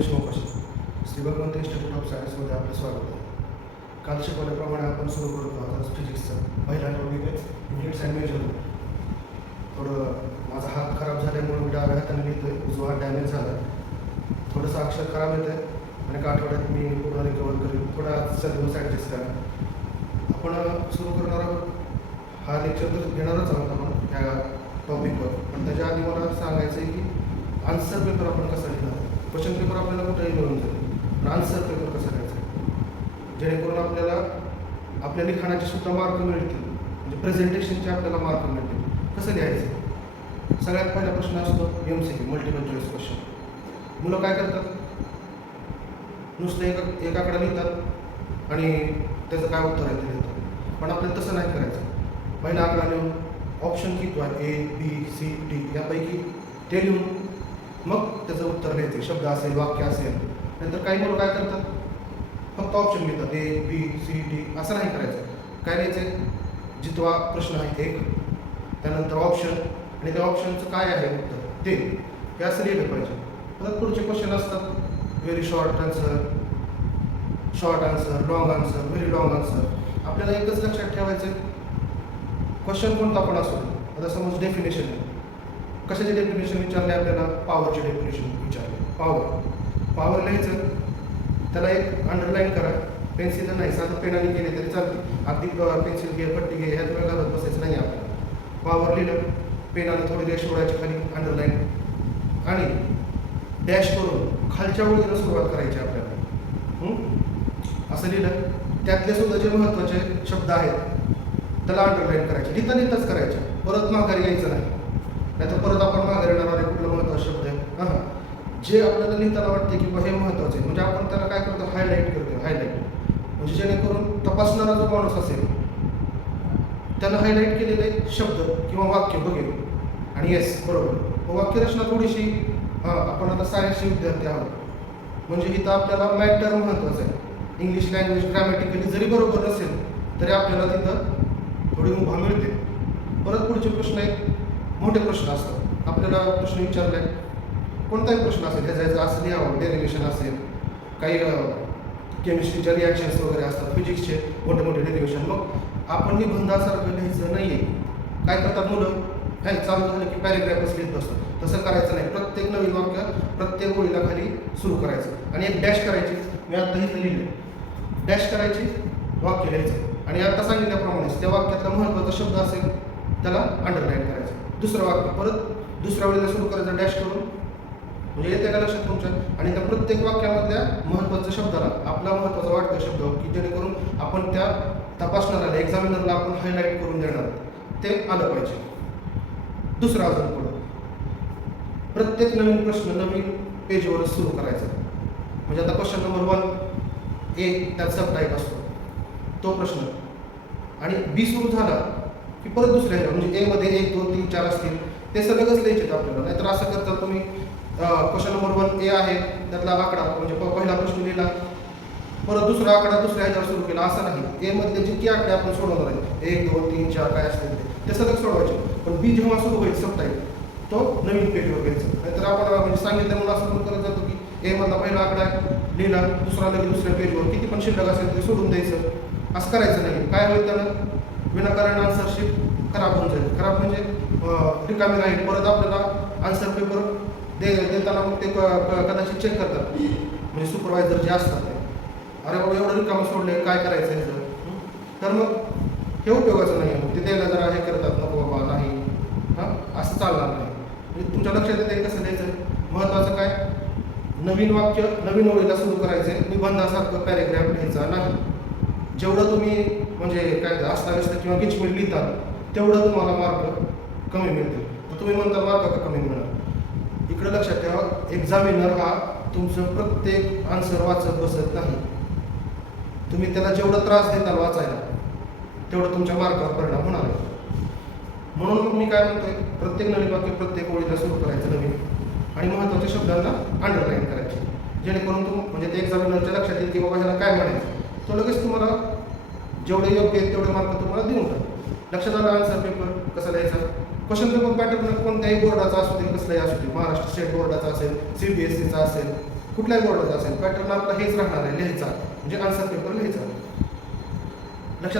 देशमुख असे श्री भगवंत institute of सायन्समध्ये आपलं स्वागत आहे. काल शिकवल्याप्रमाणे आपण सुरू करतो आता फिजिक्सचा पहिला टॉपिक आहे युनिट्स अँड मेजरमेंट. थोडं माझा हात खराब झाल्यामुळे मी डाव्या हाताने लिहितोय, उजवा हात डॅमेज झाला, थोडंसं अक्षर खराब येतं आहे. आणि एका आठवड्यात मी पूर्ण रिकवर करेन. थोडा आजचा दिवस ॲडजस्ट करा. आपण सुरू करणार आहोत, हा लेक्चर तर घेणारच आहोत आपण ह्या टॉपिकवर, पण त्याच्या आधी मला सांगायचं आहे की आन्सर पेपर आपण कसा लिहिणार. क्वेश्चन पेपर आपल्याला कुठेही मिळून जाईल, पण आन्सर पेपर कसा लिहायचा जेणेकरून आपल्याला आपल्या लिखाणाचे सुद्धा मार्क मिळतील, म्हणजे प्रेझेंटेशनचे आपल्याला मार्क मिळतील. कसं लिहायचं? सगळ्यात पहिला प्रश्न असतो MCQ, मल्टिपल चॉईस क्वेश्चन. मुलं काय करतात, नुसतं एक आकडा लिहितात आणि त्याचं काय उत्तर आहे ते लिहितात. पण आपल्याला तसं नाही करायचं. पहिला आकडा लिहून ऑप्शन किती आहे ABCD यापैकी ते लिहून मग त्याचं उत्तर लिहायचं. शब्द असेल, वाक्य असेल. नंतर काही मुलं काय करतात, फक्त ऑप्शन लिहितात ABCD, असं नाही करायचं. काय लिहायचं, जितवा प्रश्न आहे एक, त्यानंतर ऑप्शन आणि त्या ऑप्शनचं काय आहे उत्तर ते, हे असं लिहिलं पाहिजे. परत पुढचे क्वेश्चन असतात, very short answer, short answer, long answer, very long answer. आपल्याला एकच लक्षात ठेवायचं, क्वेश्चन कोणता पण असो. आता समज डेफिनेशन आहे, कशाचे डेफिनेशन विचारले आपल्याला, पॉवरचे डेफिनेशन विचारले. पॉवर लिहायचं, त्याला एक अंडरलाईन करा. पेन्सिल नाही, साधं पेनाने केले तरी चालते. अगदी पेन्सिल घे, पट्टी घे, ह्यात वेळ घालत बसायचं नाही आपल्याला. पॉवर लिहिलं, पेनाने थोडी रेष ओढायची खाली, अंडरलाईन, आणि डॅश करून खालच्या ओळीला सुरुवात करायची आपल्याला. असं लिहिलं, त्यातले सुद्धा जे महत्त्वाचे शब्द आहेत त्याला अंडरलाईन करायचे. लिहिताच करायचे, परत माघारी यायचं नाही. नाहीतर परत आपण माघारी येणारे कुठलं महत्त्वाचा शब्द आहे जे आपल्याला लिहिताना वाटते की हे महत्त्वाचं आहे, म्हणजे आपण त्याला काय करतो, हायलाईट करतो. हायलाईट म्हणजे जेणेकरून तपासणारा जो माणूस असेल त्याला हायलाईट केलेले शब्द किंवा वाक्य बघेल आणि येस बरोबर. वाक्यरचना थोडीशी आपण आता सायन्सचे विद्यार्थी आहोत, म्हणजे इथं आपल्याला मॅटर महत्त्वाचं आहे. इंग्लिश लँग्वेज ग्रॅमॅटिकली जरी बरोबर नसेल तरी आपल्याला तिथं थोडी मुभा मिळते. परत पुढचे प्रश्न आहेत, मोठे प्रश्न असतात. आपल्याला प्रश्न विचारले, कोणताही प्रश्न असेल ह्याचं असं लिहावं, डेरिव्हेशन असेल, काही केमिस्ट्रीच्या रिॲक्शन्स वगैरे असतात, फिजिक्सचे मोठे मोठे डेरिव्हेशन. मग आपण निबंधासारखं लिहायचं नाही आहे. काय करतात मुलं, काय चालू झालं की पॅरेग्राफच लिहित बसतात. तसं करायचं नाही. प्रत्येक नवीन वाक्य प्रत्येक ओळीला खाली सुरू करायचं आणि एक डॅश करायची. मी आत्ता इथं लिहिलं, डॅश करायची, वाक्य लिहायचं आणि आता सांगितल्याप्रमाणेच त्या वाक्यातला महत्त्वाचा शब्द असेल त्याला अंडरलाईन करायचं. दुसरं वाक्य परत दुसऱ्या वेळेला सुरू करायचं डॅश करून, म्हणजे येते का लक्षात तुमच्या. आणि त्या प्रत्येक वाक्यामधल्या महत्त्वाच्या शब्दाला आपला महत्त्वाचा वाटतं शब्द की जेणेकरून आपण त्या तपासणाऱ्याला, एक्झामिनरला आपण हायलाईट करून देणार ते आलं पाहिजे. दुसरं अजून पुढं प्रत्येक नवीन प्रश्न नवीन पेजवरच सुरू करायचा. म्हणजे आता क्वेश्चन नंबर 1 त्यात सब टाईप असतो तो प्रश्न, आणि B सुरू झाला की परत दुसऱ्या म्हणजे A मध्ये 1, 2, 3, 4 असतील ते सगळंच लिहायचे आपल्याला. नाहीतर असं करता तुम्ही, क्वेश्चन नंबर 1 A आहे, त्यातला आकडा म्हणजे पहिला प्रश्न लिहिला, परत दुसरा आकडा दुसऱ्या ह्याच्यावर सुरू केला, असं नाही. A मध्ये जितके आकडे आपण सोडवणार आहेत 1, 2, 3, 4 काय असतील ते सगळं सोडवायचे. पण B जेव्हा सुरू होईल सब टाईप तो नवीन पेजवर घ्यायचा. नाहीतर आपण म्हणजे सांगितलं म्हणून असं पण करत जातो की A मधला पहिला आकडा लिहिला, दुसरा लगेच दुसऱ्या पेजवर किती पण शिल्लक असेल ते सोडून द्यायचं. असं करायचं नाही. काय होईल त्यानं, विनाकारण आन्सरशीट खराब होऊन जाईल. खराब म्हणजे रिकामी राहील. परत आपल्याला आन्सर पेपर देताना मग ते कदाचित चेक करतात, म्हणजे सुपरवायझर जे असतात ते, अरे बाबा एवढं रिकामं सोडले काय करायचं ह्याचं. तर मग हे उपयोगाचं नाही. मग ते द्यायला जरा हे करतात, नको बाबा नाही, असं चालणार नाही. म्हणजे तुमच्या लक्षात येते कसं द्यायचं. महत्त्वाचं काय, नवीन वाक्य नवीन ओळीला सुरू करायचे. निबंधासारखं पॅरेग्राफ लिहायचा नाही. जेवढं तुम्ही म्हणजे काय अस्ताव्यस्त किंवा गिचमीट लिहिता तेवढं तुम्हाला मार्क कमी मिळतील. तर तुम्ही म्हणता मार्क का कमी मिळणार. इकडं लक्षात ठेवा, एक्झामिनर हा तुमचं प्रत्येक आन्सर वाचत बसत नाही. तुम्ही त्याला जेवढा त्रास देताल वाचायला तेवढं तुमच्या मार्कावर परिणाम होणार आहे. म्हणून मग मी काय म्हणतोय, प्रत्येक नवीन वाक्य प्रत्येक ओळीला सुरू करायचं नवीन, आणि महत्त्वाच्या शब्दांना अंडरलाईन करायची, जेणेकरून म्हणजे ते एक्झामिनरच्या लक्षात येईल की बाबा ह्याला काय म्हणायचं. तो लगेच तुम्हाला जेवढे योग्य आहेत तेवढे मार्क तुम्हाला देऊन टाक. लक्षात आलं आन्सर पेपर कसा द्यायचा. क्वेश्चन पेपर पॅटर्न कोणत्याही बोर्डाचा असू दे, कसलाही असू दे, महाराष्ट्र स्टेट बोर्डाचा असेल, CBSEचा असेल, कुठल्याही बोर्डाचा असेल पॅटर्न आपला हेच राहणार आहे लिहायचा, म्हणजे आन्सर पेपर लिहायचा. लक्षात